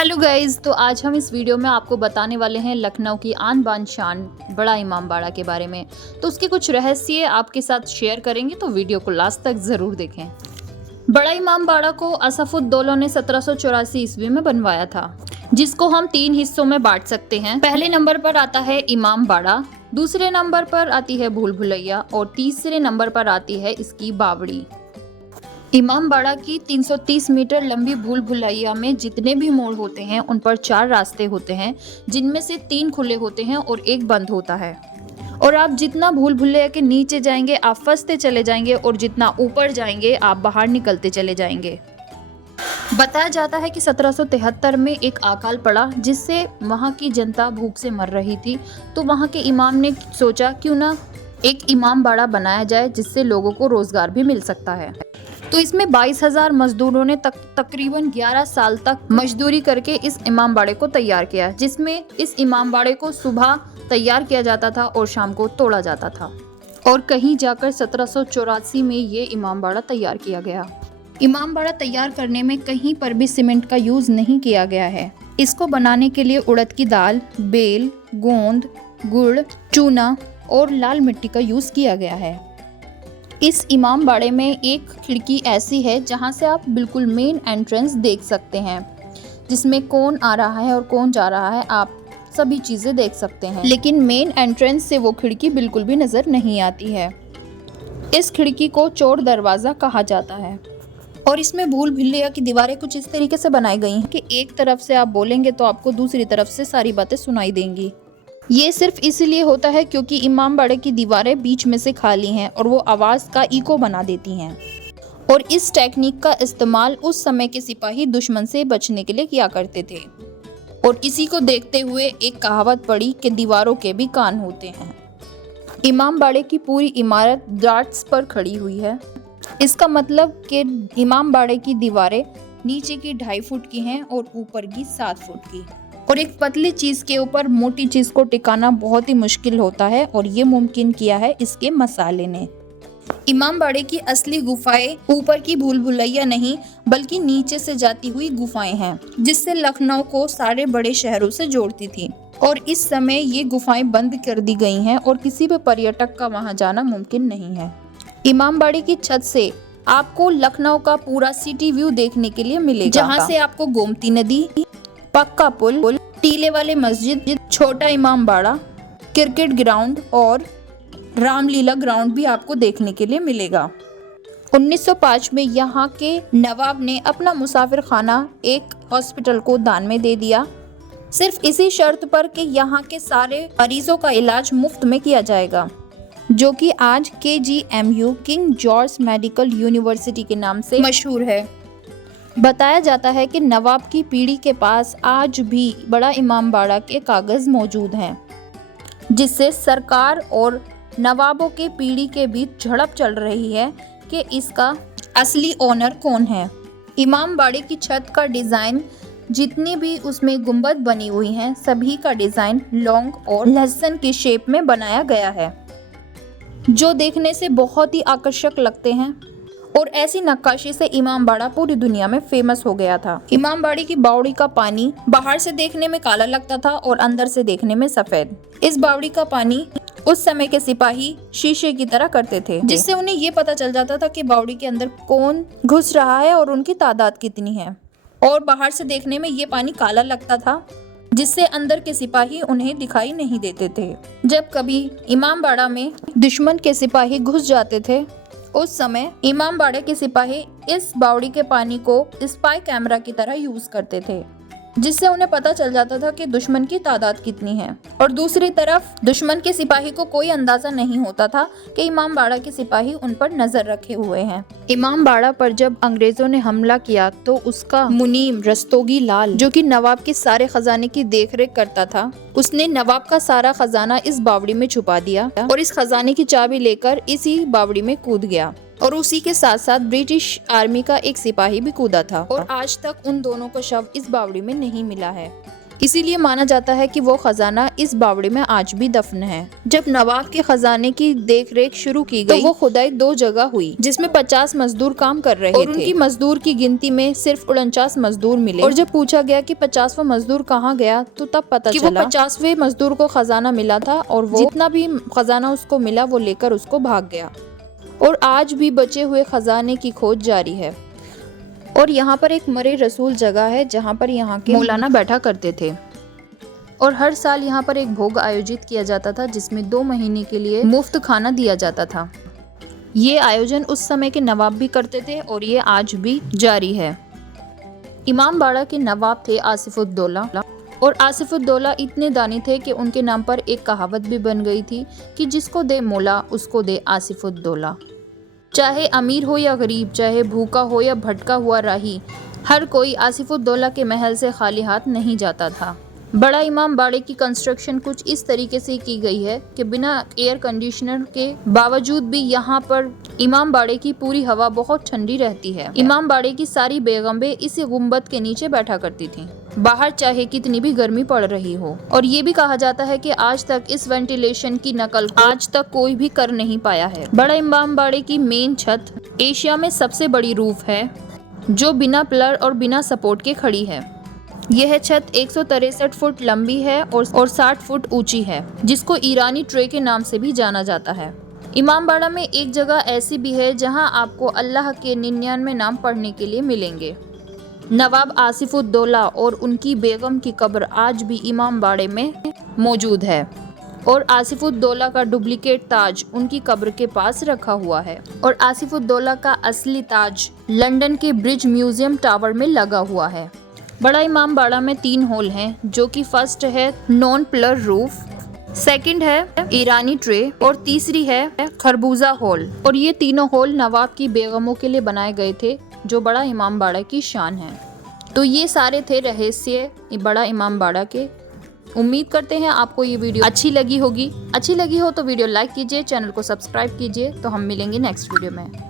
Hello guys, तो आज हम इस वीडियो में आपको बताने वाले हैं लखनऊ की आन बान शान बड़ा इमाम बाड़ा के बारे में। तो उसके कुछ रहस्य आपके साथ शेयर करेंगे, तो वीडियो को लास्ट तक ज़रूर देखें। बड़ा इमाम बाड़ा को असफुद्दौला ने 1784 ईस्वी में बनवाया था, जिसको हम 3 हिस्सों में बांट सकते हैं। पहले नंबर पर आता है इमाम बाड़ा, दूसरे नंबर पर आती है भूल भुलैया और तीसरे नंबर पर आती है इसकी बावड़ी। इमाम बाड़ा की 330 मीटर लंबी भूल भुलैया में जितने भी मोड़ होते हैं उन पर 4 रास्ते होते हैं, जिनमें से 3 खुले होते हैं और 1 बंद होता है। और आप जितना भूल भुलैया के नीचे जाएंगे आप फंसते चले जाएंगे और जितना ऊपर जाएंगे आप बाहर निकलते चले जाएंगे। बताया जाता है कि 1773 में एक अकाल पड़ा, जिससे वहाँ की जनता भूख से मर रही थी। तो वहाँ के इमाम ने सोचा क्यों ना एक इमाम बाड़ा बनाया जाए, जिससे लोगों को रोजगार भी मिल सकता है। तो इसमें 22,000 मजदूरों ने तकरीबन 11 साल तक मजदूरी करके इस इमाम बाड़े को तैयार किया, जिसमें इस इमाम बाड़े को सुबह तैयार किया जाता था और शाम को तोड़ा जाता था। और कहीं जाकर 1784 में ये इमाम बाड़ा तैयार किया गया। इमाम बाड़ा तैयार करने में कहीं पर भी सीमेंट का यूज नहीं किया गया है। इसको बनाने के लिए उड़द की दाल, बेल, गोंद, गुड़, चूना और लाल मिट्टी का यूज किया गया है। इस इमाम बाड़े में एक खिड़की ऐसी है जहां से आप बिल्कुल मेन एंट्रेंस देख सकते हैं, जिसमें कौन आ रहा है और कौन जा रहा है आप सभी चीज़ें देख सकते हैं। लेकिन मेन एंट्रेंस से वो खिड़की बिल्कुल भी नज़र नहीं आती है। इस खिड़की को चोर दरवाज़ा कहा जाता है। और इसमें भूल भुलैया की दीवारें कुछ इस तरीके से बनाई गई हैं कि एक तरफ से आप बोलेंगे तो आपको दूसरी तरफ से सारी बातें सुनाई देंगी। ये सिर्फ इसलिए होता है क्योंकि इमाम बाड़े की दीवारें बीच में से खाली हैं और वो आवाज़ का इको बना देती हैं। और इस टेक्निक का इस्तेमाल उस समय के सिपाही दुश्मन से बचने के लिए किया करते थे। और इसी को देखते हुए एक कहावत पड़ी कि दीवारों के भी कान होते हैं। इमाम बाड़े की पूरी इमारत डार्ट्स पर खड़ी हुई है। इसका मतलब कि इमाम बाड़े की दीवारें नीचे की 2.5 फुट की हैं और ऊपर की 7 फुट की। और एक पतली चीज के ऊपर मोटी चीज को टिकाना बहुत ही मुश्किल होता है, और ये मुमकिन किया है इसके मसाले ने। इमाम बाड़े की असली गुफाएं ऊपर की भूल भुलैया नहीं बल्कि नीचे से जाती हुई गुफाएं हैं, जिससे लखनऊ को सारे बड़े शहरों से जोड़ती थी। और इस समय ये गुफाएं बंद कर दी गई हैं और किसी भी पर्यटक का वहां जाना मुमकिन नहीं है। इमाम बाड़े की छत से आपको लखनऊ का पूरा सिटी व्यू देखने के लिए मिलेगा, जहाँ से आपको गोमती नदी, पक्का पुल, टीले वाले मस्जिद, छोटा इमाम बाड़ा, क्रिकेट ग्राउंड और रामलीला ग्राउंड भी आपको देखने के लिए मिलेगा। 1905 में यहाँ के नवाब ने अपना मुसाफिर खाना एक हॉस्पिटल को दान में दे दिया, सिर्फ इसी शर्त पर कि यहाँ के सारे मरीजों का इलाज मुफ्त में किया जाएगा, जो कि आज KGMU king George medical university के नाम से मशहूर है। बताया जाता है कि नवाब की पीढ़ी के पास आज भी बड़ा इमाम बाड़ा के कागज मौजूद हैं, जिससे सरकार और नवाबों के पीढ़ी के बीच झड़प चल रही है कि इसका असली ओनर कौन है। इमाम बाड़े की छत का डिज़ाइन, जितनी भी उसमें गुंबद बनी हुई हैं, सभी का डिज़ाइन लौंग और लहसुन की शेप में बनाया गया है, जो देखने से बहुत ही आकर्षक लगते हैं। और ऐसी नक्काशी से इमाम बाड़ा पूरी दुनिया में फेमस हो गया था। इमाम बाड़ी की बावड़ी का पानी बाहर से देखने में काला लगता था और अंदर से देखने में सफेद। इस बावड़ी का पानी उस समय के सिपाही शीशे की तरह करते थे, जिससे उन्हें ये पता चल जाता था कि बावड़ी के अंदर कौन घुस रहा है और उनकी तादाद कितनी है। और बाहर से देखने में ये पानी काला लगता था, जिससे अंदर के सिपाही उन्हें दिखाई नहीं देते थे। जब कभी इमाम बाड़ा में दुश्मन के सिपाही घुस जाते थे, उस समय इमाम बाड़े के सिपाही इस बावड़ी के पानी को स्पाई कैमरा की तरह यूज करते थे, जिससे उन्हें पता चल जाता था कि दुश्मन की तादाद कितनी है। और दूसरी तरफ दुश्मन के सिपाही को कोई अंदाजा नहीं होता था कि इमाम बाड़ा के सिपाही उन पर नजर रखे हुए हैं। इमाम बाड़ा पर जब अंग्रेजों ने हमला किया तो उसका मुनीम रस्तोगी लाल, जो कि नवाब के सारे खजाने की देखरेख करता था, उसने नवाब का सारा खजाना इस बावड़ी में छुपा दिया और इस खजाने की चाबी लेकर इसी बावड़ी में कूद गया। और उसी के साथ साथ ब्रिटिश आर्मी का एक सिपाही भी कूदा था। और आज तक उन दोनों का शव इस बावड़ी में नहीं मिला है। इसीलिए माना जाता है कि वो खजाना इस बावड़े में आज भी दफन है। जब नवाब के खजाने की देखरेख शुरू की गई तो वो खुदाई 2 जगह हुई, जिसमें 50 मजदूर काम कर रहे थे और उनकी मजदूर की गिनती में सिर्फ 49 मजदूर मिले। और जब पूछा गया कि 50वां मजदूर कहाँ गया तो तब पता चला कि 50वें मजदूर को खजाना मिला था और वो जितना भी खजाना उसको मिला वो लेकर उसको भाग गया। और आज भी बचे हुए खजाने की खोज जारी है। और यहाँ पर एक मरे रसूल जगह है जहाँ पर यहाँ के मौलाना बैठा करते थे और हर साल यहाँ पर एक भोग आयोजित किया जाता था, जिसमें 2 महीने के लिए मुफ्त खाना दिया जाता था। ये आयोजन उस समय के नवाब भी करते थे और ये आज भी जारी है। इमामबाड़ा के नवाब थे आसिफुद्दौला और आसिफुद्दौला इतने दानी थे कि उनके नाम पर एक कहावत भी बन गई थी कि जिसको दे मौला उसको दे आसिफुद्दौला। चाहे अमीर हो या गरीब, चाहे भूखा हो या भटका हुआ राही, हर कोई आसिफुद्दौला के महल से खाली हाथ नहीं जाता था। बड़ा इमाम बाड़े की कंस्ट्रक्शन कुछ इस तरीके से की गई है कि बिना एयर कंडीशनर के बावजूद भी यहाँ पर इमाम बाड़े की पूरी हवा बहुत ठंडी रहती है। इमाम बाड़े की सारी बेगमें इस गुंबद के नीचे बैठा करती थीं, बाहर चाहे कितनी भी गर्मी पड़ रही हो। और ये भी कहा जाता है कि आज तक इस वेंटिलेशन की नकल आज तक कोई भी कर नहीं पाया है। बड़ा इमाम बाड़े की मेन छत एशिया में सबसे बड़ी रूफ है जो बिना पिलर और बिना सपोर्ट के खड़ी है। यह छत 163 फुट लंबी है और 60 फुट ऊंची है, जिसको ईरानी ट्रे के नाम से भी जाना जाता है। इमामबाड़ा में एक जगह ऐसी भी है जहां आपको अल्लाह के 99 नाम पढ़ने के लिए मिलेंगे। नवाब आसिफुद्दौला और उनकी बेगम की कब्र आज भी इमामबाड़े में मौजूद है और आसिफुद्दौला का डुप्लीकेट ताज उनकी कब्र के पास रखा हुआ है। और आसिफुद्दौला का असली ताज लंदन के ब्रिज म्यूजियम टावर में लगा हुआ है। बड़ा इमामबाड़ा में 3 हॉल हैं, जो कि फर्स्ट है नॉन पिलर रूफ, सेकंड है ईरानी ट्रे और तीसरी है खरबूजा हॉल। और ये तीनों हॉल नवाब की बेगमों के लिए बनाए गए थे, जो बड़ा इमामबाड़ा की शान है। तो ये सारे थे रहस्य बड़ा इमामबाड़ा के। उम्मीद करते हैं आपको ये वीडियो अच्छी लगी होगी। अच्छी लगी हो तो वीडियो लाइक कीजिए, चैनल को सब्सक्राइब कीजिए। तो हम मिलेंगे नेक्स्ट वीडियो में।